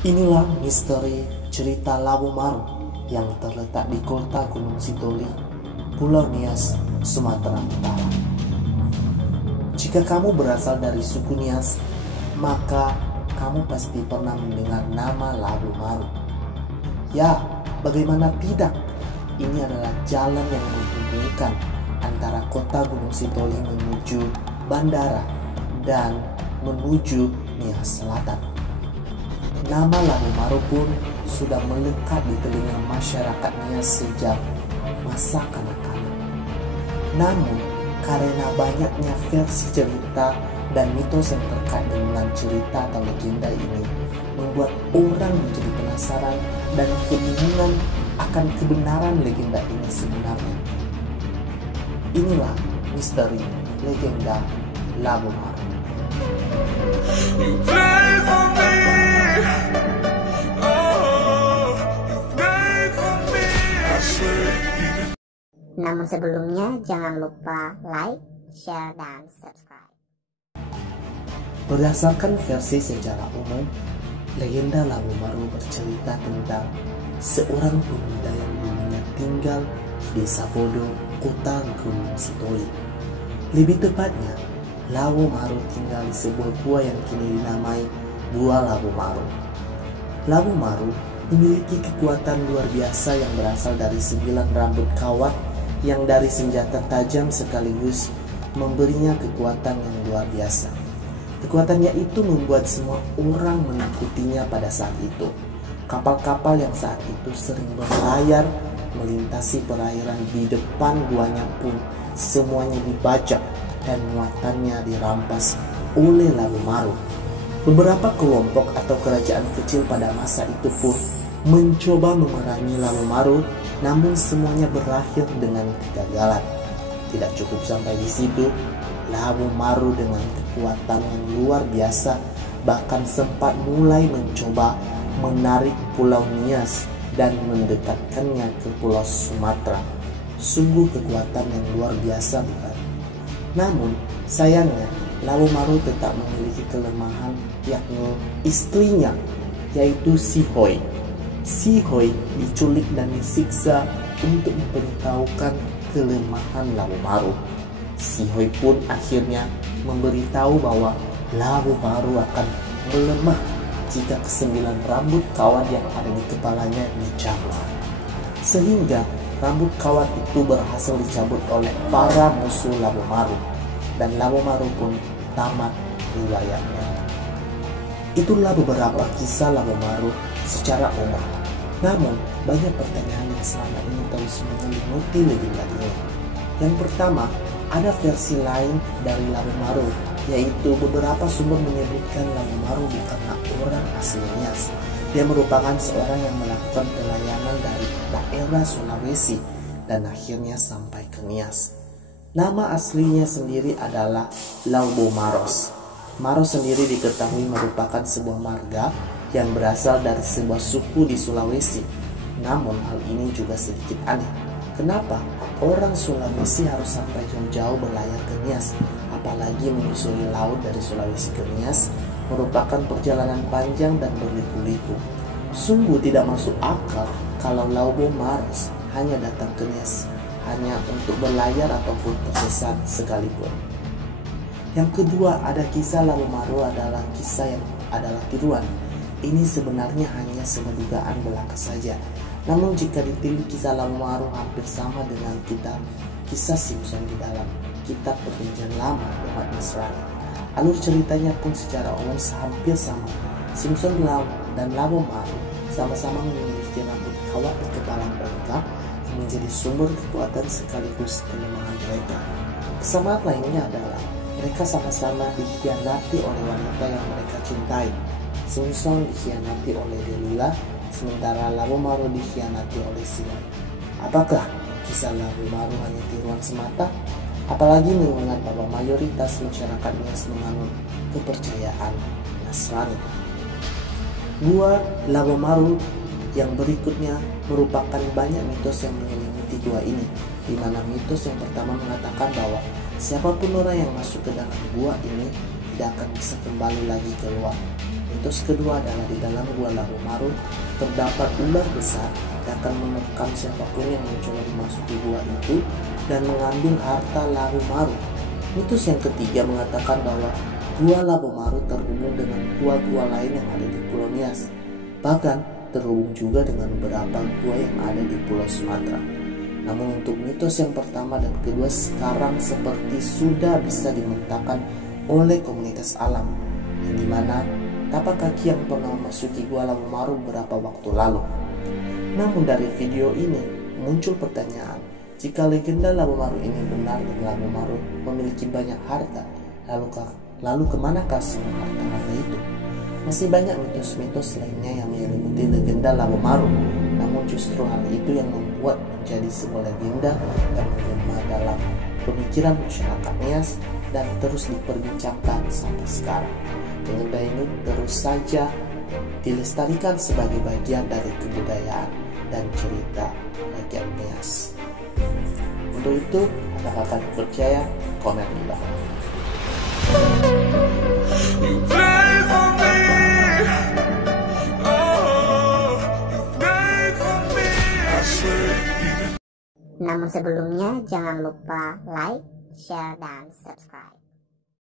Inilah misteri cerita Labu Maru yang terletak di kota Gunung Sitoli, Pulau Nias, Sumatera Utara. Jika kamu berasal dari suku Nias, maka kamu pasti pernah mendengar nama Labu Maru. Ya, bagaimana tidak? Ini adalah jalan yang menghubungkan antara kota Gunung Sitoli menuju bandara dan menuju Nias Selatan. Nama Labu Maru pun sudah melekat di telinga masyarakat Nias sejak masa kanak-kanak. Namun, karena banyaknya versi cerita dan mitos yang terkait dengan cerita atau legenda ini, membuat orang menjadi penasaran dan kebingungan akan kebenaran legenda ini sebenarnya. Inilah misteri legenda Labu Maru. Namun sebelumnya jangan lupa like, share, dan subscribe. Berdasarkan versi secara umum, legenda Labu Maru bercerita tentang seorang pemuda yang dulunya tinggal di Desa Fodo, kota Gunung Sitoli. Lebih tepatnya, Labu Maru tinggal di sebuah gua yang kini dinamai Gua Labu Maru. Labu Maru memiliki kekuatan luar biasa yang berasal dari 9 rambut kawat yang dari senjata tajam sekaligus memberinya kekuatan yang luar biasa. Kekuatannya itu membuat semua orang menakutinya pada saat itu. Kapal-kapal yang saat itu sering berlayar melintasi perairan di depan guanya pun semuanya dibajak dan muatannya dirampas oleh Labu Maru. Beberapa kelompok atau kerajaan kecil pada masa itu pun mencoba memerangi Labu Maru, namun semuanya berakhir dengan kegagalan. Tidak cukup sampai di situ, Labu Maru dengan kekuatan yang luar biasa bahkan sempat mulai mencoba menarik Pulau Nias dan mendekatkannya ke Pulau Sumatera. Sungguh kekuatan yang luar biasa, bukan? Namun sayangnya Labu Maru tetap memiliki kelemahan, yakni istrinya, yaitu Si Hoi. Si Hoi diculik dan disiksa untuk memberitahukan kelemahan Labu Maru. Si Hoi pun akhirnya memberitahu bahwa Labu Maru akan melemah jika ke-9 rambut kawat yang ada di kepalanya dicabut. Sehingga rambut kawat itu berhasil dicabut oleh para musuh Labu Maru, dan Labu Maru pun tamat riwayatnya. Itulah beberapa kisah Labu Maru secara umum. Namun, banyak pertanyaan yang selama ini terus menyelimuti legenda ini. Yang pertama, ada versi lain dari Labu Maru, yaitu beberapa sumber menyebutkan Labu Maru bukanlah orang asli Nias. Dia merupakan seorang yang melakukan pelayanan dari daerah Sulawesi dan akhirnya sampai ke Nias. Nama aslinya sendiri adalah Labu Maros. Maros sendiri diketahui merupakan sebuah marga yang berasal dari sebuah suku di Sulawesi. Namun hal ini juga sedikit aneh. Kenapa orang Sulawesi harus sampai jauh-jauh berlayar ke Nias? Apalagi menyusuri laut dari Sulawesi ke Nias merupakan perjalanan panjang dan berliku-liku. Sungguh tidak masuk akal kalau Labu Maros hanya datang ke Nias hanya untuk berlayar ataupun tersesat sekalipun. Yang kedua, ada kisah Labu Maru adalah kisah yang adalah tiruan. Ini sebenarnya hanya sebuah dugaan belaka saja. Namun jika ditilik, kisah Labu Maru hampir sama dengan kisah Simpson di dalam kitab Perjanjian Lama umat Nasrani. Alur ceritanya pun secara umum hampir sama. Simpson dan Labu Maru sama-sama memiliki rambut kawat di kepala mereka yang menjadi sumber kekuatan sekaligus kelemahan mereka. Kesamaan lainnya adalah mereka sama-sama dikhianati oleh wanita yang mereka cintai. Simpson dikhianati oleh Delila, sementara Labu Maru dikhianati oleh Si Hoi. Apakah kisah Labu Maru hanya tiruan semata? Apalagi mengingat bahwa mayoritas masyarakat Nias menganut kepercayaan Nasrani. Gua Labu Maru yang berikutnya merupakan banyak mitos yang menyelimuti gua ini, di mana mitos yang pertama mengatakan bahwa siapapun orang yang masuk ke dalam gua ini tidak akan bisa kembali lagi keluar. Mitos kedua adalah di dalam Gua Labu Maru terdapat ular besar yang akan menerkam siapapun yang mencoba memasuki gua itu dan mengambil harta Labu Maru. Mitos yang ketiga mengatakan bahwa Gua Labu Maru terhubung dengan gua-gua lain yang ada di Pulau Nias, bahkan terhubung juga dengan beberapa gua yang ada di Pulau Sumatera. Namun untuk mitos yang pertama dan kedua sekarang seperti sudah bisa dimentakan oleh komunitas alam, yang dimana tapak kaki yang pernah memasuki Gua Labu Maru beberapa waktu lalu. Namun dari video ini muncul pertanyaan, jika legenda Labu Maru ini benar dan Labu Maru memiliki banyak harta, lalu kemanakah semua harta-harta itu? Masih banyak mitos-mitos lainnya yang menyelimuti legenda Labu Maru, namun justru hal itu yang membuat menjadi sebuah legenda yang menjelma dalam pemikiran masyarakat Nias dan terus diperbincangkan sampai sekarang. Legenda ini terus saja dilestarikan sebagai bagian dari kebudayaan dan cerita rakyat Nias. Untuk itu, apakah kalian percaya? Komen di bawah. Namun sebelumnya jangan lupa like, share, dan subscribe.